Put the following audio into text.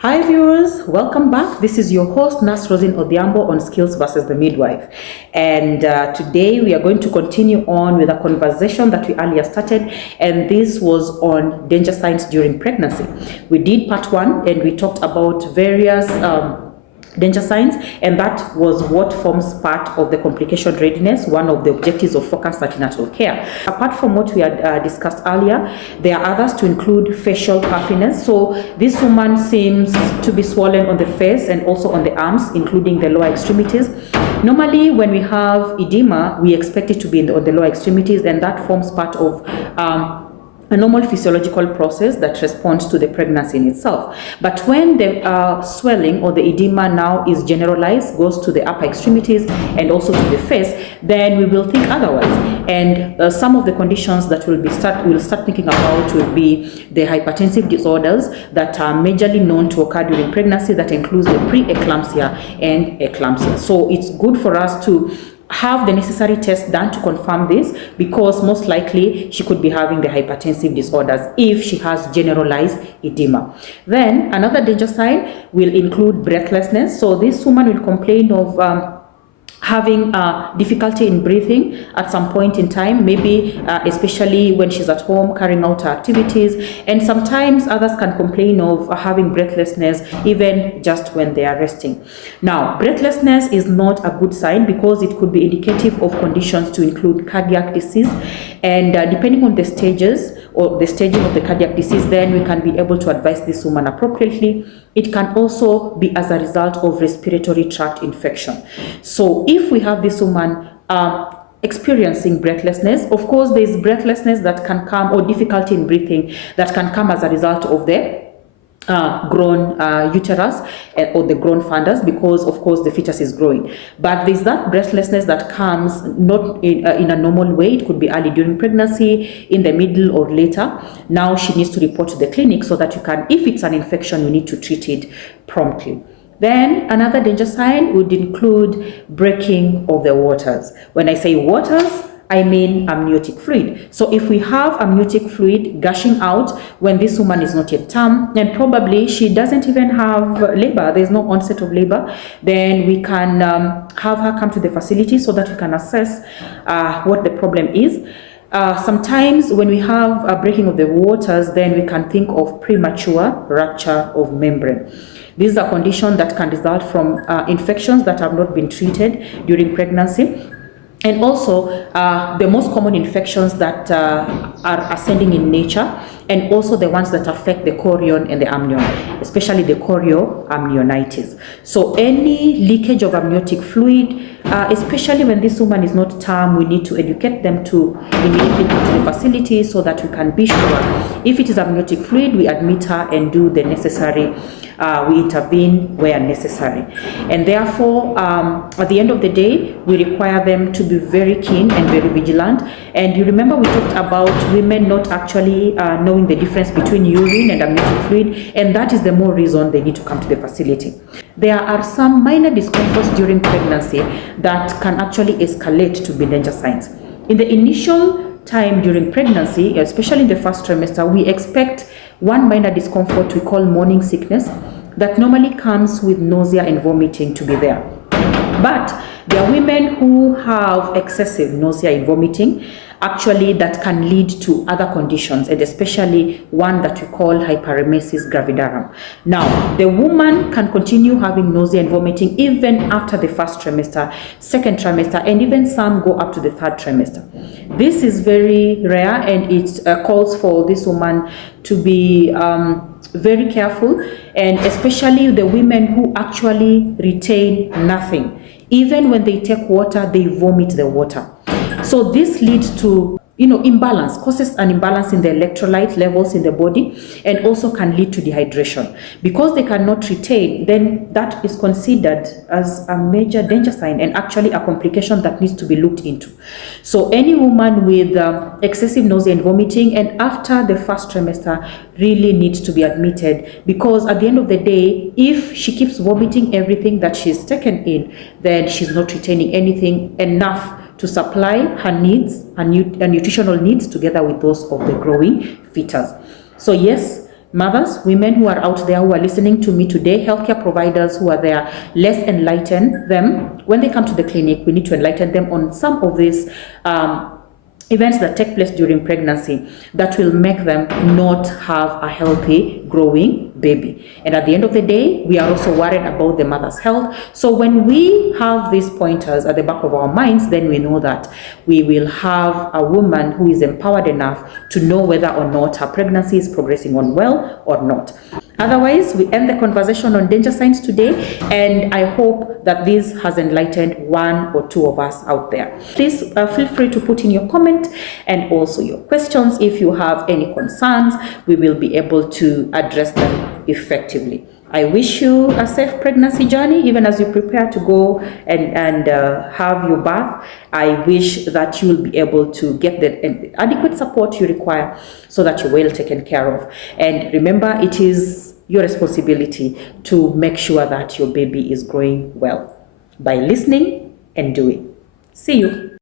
Hi viewers, welcome back. This is your host Nurse Rosin Odhiambo on Skills versus the Midwife. And today we are going to continue on with a conversation that we earlier started, and this was on danger signs during pregnancy. We did part 1 and we talked about various danger signs, and that was what forms part of the complication readiness, one of the objectives of focused antenatal care. Apart from what we had discussed earlier, there are others to include facial puffiness. So this woman seems to be swollen on the face and also on the arms, including the lower extremities. Normally when we have edema, we expect it to be on the lower extremities, and that forms part of a normal physiological process that responds to the pregnancy in itself. But when the swelling or the edema now is generalized, goes to the upper extremities and also to the face, then we will think otherwise. And some of the conditions that we'll start thinking about will be the hypertensive disorders that are majorly known to occur during pregnancy, that includes the preeclampsia and eclampsia. So it's good for us to have the necessary tests done to confirm this, because most likely she could be having the hypertensive disorders if she has generalized edema. Then another danger sign will include breathlessness. So this woman will complain of having difficulty in breathing at some point in time, maybe especially when she's at home carrying out her activities, and sometimes others can complain of having breathlessness even just when they are resting. Now, breathlessness is not a good sign because it could be indicative of conditions to include cardiac disease, and depending on the stages or the staging of the cardiac disease, then we can be able to advise this woman appropriately. It can also be as a result of respiratory tract infection. So if we have this woman experiencing breathlessness, of course there is breathlessness that can come, or difficulty in breathing that can come as a result of the grown uterus or the grown fundus, because of course the fetus is growing. But there's that breathlessness that comes not in a normal way. It could be early during pregnancy, in the middle, or later. Now she needs to report to the clinic so that you can, if it's an infection, you need to treat it promptly. Then another danger sign would include breaking of the waters. When I say waters, I mean amniotic fluid. So if we have amniotic fluid gushing out when this woman is not yet term, and probably she doesn't even have labor, there's no onset of labor, then we can have her come to the facility so that we can assess what the problem is. Sometimes when we have a breaking of the waters, then we can think of premature rupture of membrane. This is a condition that can result from infections that have not been treated during pregnancy. And also the most common infections that are ascending in nature, and also the ones that affect the chorion and the amnion, especially the chorioamnionitis. So any leakage of amniotic fluid, especially when this woman is not term, we need to educate them to immediately come to the facility so that we can be sure. If it is amniotic fluid, we admit her and do the necessary, we intervene where necessary. And therefore, at the end of the day, we require them to be very keen and very vigilant. And you remember we talked about women not actually knowing the difference between urine and amniotic fluid, and that is the more reason they need to come to the facility. There are some minor discomforts during pregnancy that can actually escalate to be danger signs. In the initial time during pregnancy, especially in the first trimester, we expect one minor discomfort we call morning sickness that normally comes with nausea and vomiting to be there. But there are women who have excessive nausea and vomiting, actually, that can lead to other conditions, and especially one that we call hyperemesis gravidarum. Now, the woman can continue having nausea and vomiting even after the first trimester, second trimester, and even some go up to the third trimester. This is very rare, and it calls for this woman to be very careful, and especially the women who actually retain nothing. Even when they take water, they vomit the water. So this leads to, imbalance, causes an imbalance in the electrolyte levels in the body, and also can lead to dehydration. Because they cannot retain, then that is considered as a major danger sign, and actually a complication that needs to be looked into. So any woman with excessive nausea and vomiting, and after the first trimester, really needs to be admitted, because at the end of the day, if she keeps vomiting everything that she's taken in, then she's not retaining anything enough to supply her needs, her nutritional needs, together with those of the growing fetus. So yes, Mothers, women who are out there who are listening to me today, healthcare providers who are there, let's enlighten them. When they come to the clinic, we need to enlighten them on some of these events that take place during pregnancy that will make them not have a healthy growing baby. And at the end of the day, we are also worried about the mother's health. So when we have these pointers at the back of our minds, then we know that we will have a woman who is empowered enough to know whether or not her pregnancy is progressing on well or not. Otherwise, we end the conversation on danger signs today, and I hope that this has enlightened one or two of us out there. Please feel free to put in your comment and also your questions. If you have any concerns, we will be able to address them effectively. I wish you a safe pregnancy journey, even as you prepare to go and have your birth. I wish that you will be able to get the adequate support you require so that you're well taken care of. And remember, it is your responsibility to make sure that your baby is growing well by listening and doing. See you.